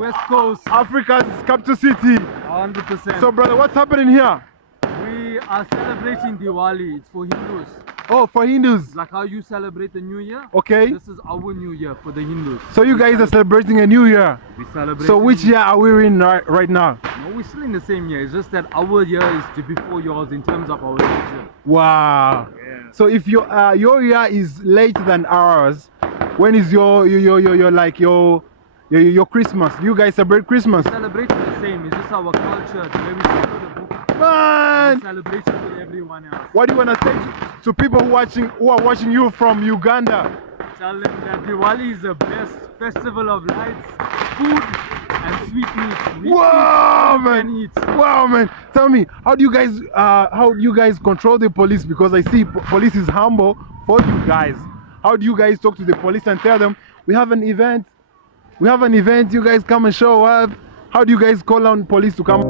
West Coast. Africa's capital city. 100%. So, brother, what's happening here? We are celebrating Diwali. It's for Hindus. Oh, for Hindus. Like how you celebrate the New Year. Okay. This is our New Year for the Hindus. So you guys are celebrating a new year. We celebrate. So which year are we in right now? No, we're still in the same year. It's just that our year is before yours in terms of our religion. Wow. Yeah. So if your year is later than ours, when is your Christmas? You guys celebrate Christmas? We celebrate the same. It's just our culture. The way we follow the book. Man, We celebrate it with everyone else. what do you want to say to people who are watching you from Uganda? Tell them that Diwali is the best festival of lights, food, and sweetmeats. Wow, man! Eat. Wow, man! Tell me, how do you guys control the police? Because I see police is humble for you guys. How do you guys talk to the police and tell them we have an event? We have an event. You guys come and show up. How do you guys call on police to come?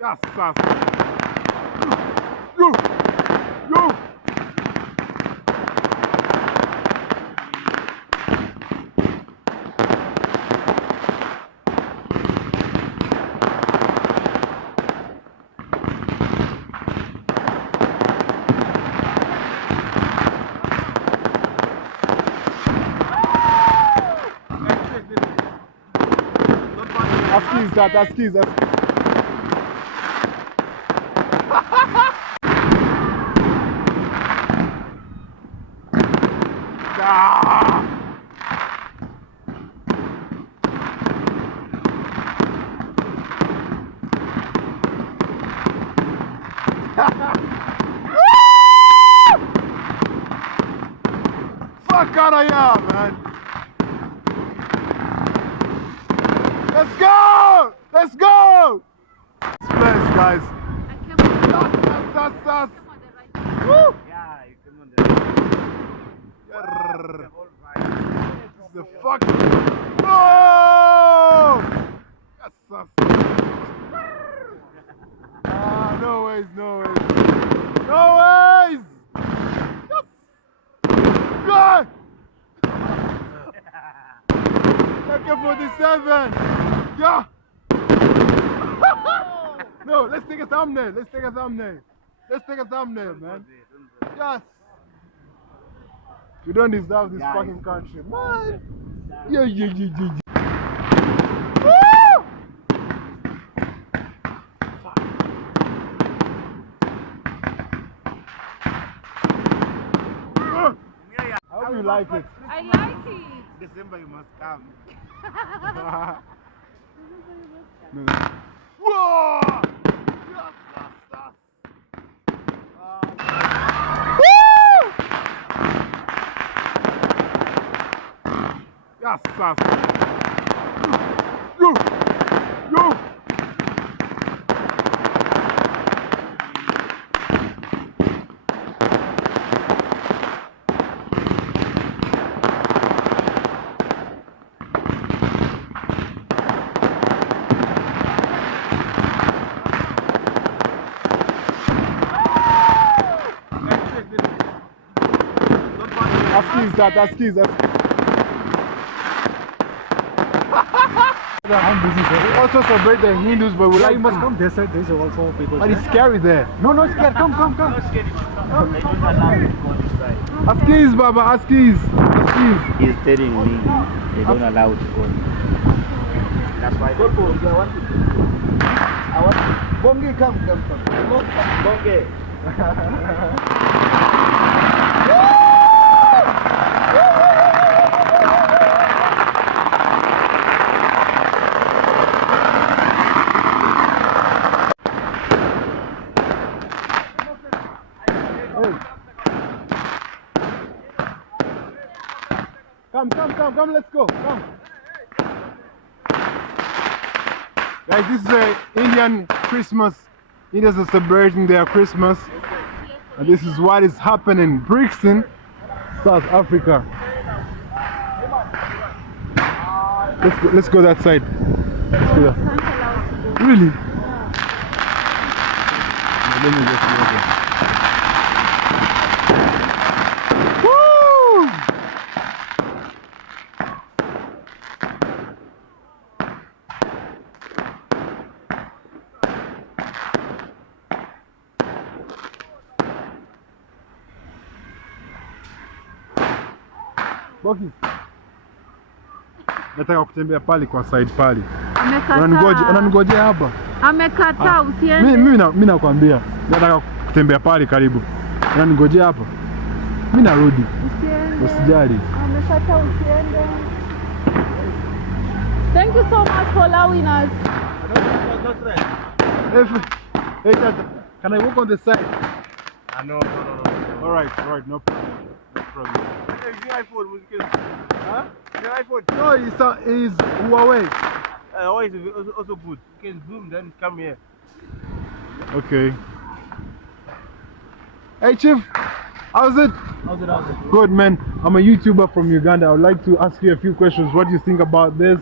Yes, yes. Yo, yo. Askies. Fuck out of here, man. Let's go! Let's go! This place, guys. That's. Woo! Yeah, you come on The fuck? Oh! Yes, no ways. No ways! Yes! AK-47! Yeah! No, let's take a thumbnail, man. Yes! We don't deserve this fucking country, man. Yeah. Woo! How do you like it? I like it. December you must come. Whoa! Yes, Yo! Askies. We also celebrate the Hindus, but we You must come this side. There's also people. But it's scary there. No, scared. Come. Askies, Baba, Askies. He's telling me they don't allow to go. That's why they I want Bongi, come. Bongi. Come, let's go. Come. Guys, this is an Indian Christmas. Indians are celebrating their Christmas. And this is what is happening in Brixton, South Africa. Let's go that side. Let's go that. Can't allow us to go. Really? Yeah. Let me just go there. Woo! Boki. Nataka kutembea pale kwa side pale. Unaningojea hapa? Amekataa usiende. Mimi nakwambia. Nataka kutembea pale karibu. Unaningojea hapa? Mimi narudi. Usiende. Usijali. Amekataa usiende. Thank you so much for allowing us. Hey Tata, can I walk on the side? No. All right, no problem. No problem. Hey, iPhone, huh? iPhone. No, it's Huawei. Huawei is also good. You can zoom, then come here. Okay. Hey Chief, how's it? How's it? Good man. I'm a YouTuber from Uganda. I would like to ask you a few questions. What do you think about this?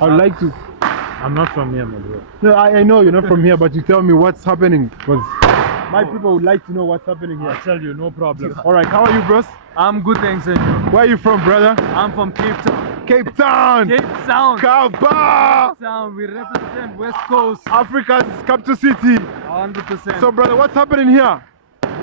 I would like to. I'm not from here, my bro. No, I know you're not from here, but you tell me what's happening, because my people would like to know what's happening here. I'll tell you, no problem. All right, how are you, bros? I'm good, thanks, and you? Where are you from, brother? I'm from Cape Town. Cape Town. Cape Town. Kaaba. Cape Town. We represent West Coast. Africa's capital city. 100%. So, brother, what's happening here?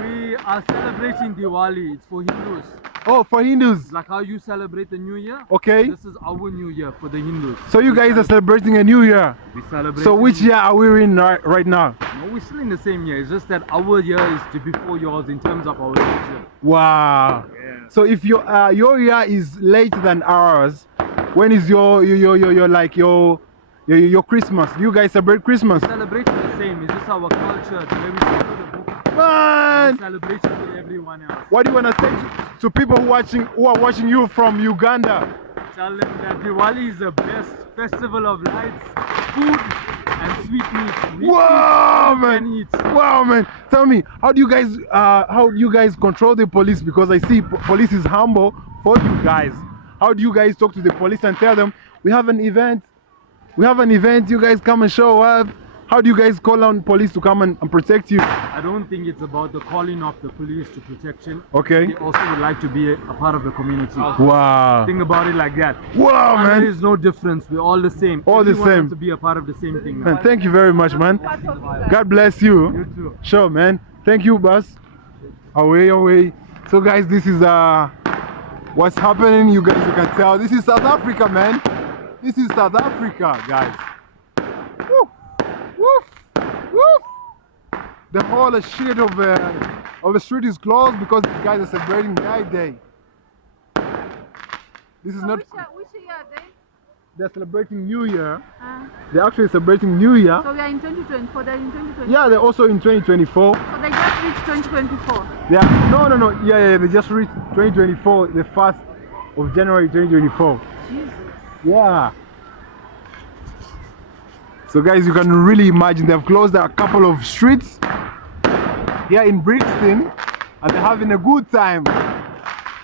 We are celebrating Diwali. It's for Hindus. Oh, for Hindus. Like how you celebrate the New Year. Okay. This is our New Year for the Hindus. So you guys are celebrating a new year. We celebrate. So which year are we in right now? No, we're still in the same year. It's just that our year is before yours in terms of our religion. Wow. Yeah. So if your year is later than ours, when is your Christmas? Do you guys celebrate Christmas? Celebrating the same. It's just our culture. The way we follow the book. Man, Celebration with everyone else. what do you want to say to people who are watching you from Uganda? Tell them that Diwali is the best festival of lights, food, and sweetmeats. Wow, man! And eat. Wow, man! Tell me, how do you guys control the police? Because I see police is humble for you guys. How do you guys talk to the police and tell them we have an event? You guys come and show up. How do you guys call on police to come and protect you? I don't think it's about the calling of the police to protection. Okay. They also would like to be a part of the community. Wow. Think about it like that. Wow, man. There is no difference. We're all the same. All the Everyone same. wants to be a part of the same thing. Man, thank you very much, man. God bless you. You too. Sure, man. Thank you, boss. Away. So, guys, this is what's happening. You guys, you can tell. This is South Africa, man. This is South Africa, guys. Woo! Woof! The whole shit of the street is closed because these guys are celebrating Night Day. This is So not. which year are they? They're celebrating New Year. They're actually celebrating New Year. So we are in 2024. They're in 2024. Yeah, they're also in 2024. So they just reached 2024. Yeah. No. Yeah. They just reached 2024, the 1st of January 2024. Jesus. Yeah. So guys, you can really imagine they've closed a couple of streets here in Brixton and they're having a good time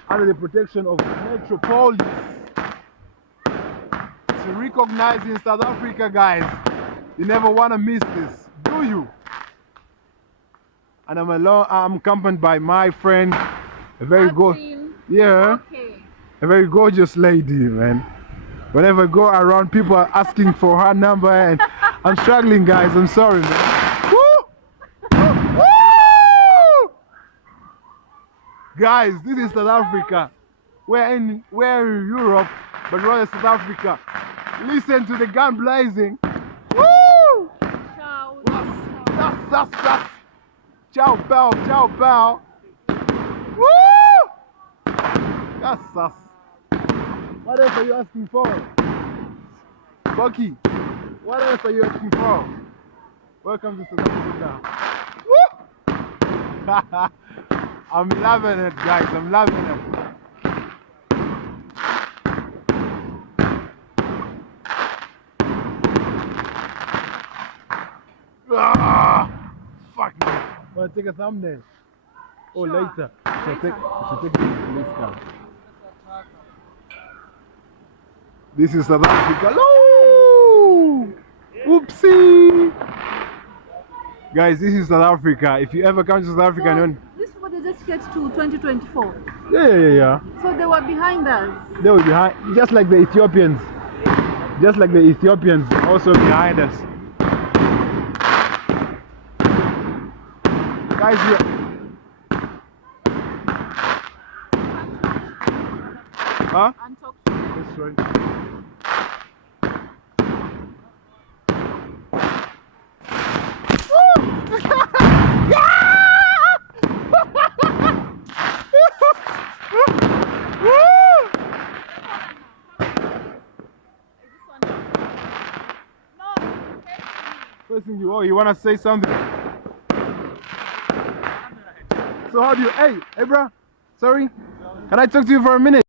under the protection of Metropolis. It's recognized in South Africa, guys. You never want to miss this, do you? And I'm accompanied by my friend, a very a very gorgeous lady, man. Whenever I go around, people are asking for her number and I'm struggling, guys. I'm sorry, man. Woo! Woo! Guys, this is South Africa. We're in Europe, but rather South Africa. Listen to the gun blazing. Woo! That's. Ciao, bow. Woo! That's us. What else are you asking for? Bucky, what else are you asking for? Welcome to South Africa. Woo! I'm loving it, guys. I'm loving it. Fuck me. Want to take a thumbnail? Oh, Sure. later. Should take the police car. This is South Africa. No! Oopsie! Guys, this is South Africa. If you ever come to South Africa, So, no, these people they just get to 2024. yeah. So they were behind us. They will be behind, just like the Ethiopians. Just like the Ethiopians, also behind us. Guys, we huh? And talk That's right. Facing you. Oh, you wanna say something? So how do you? Hey, bro. Sorry. Can I talk to you for a minute?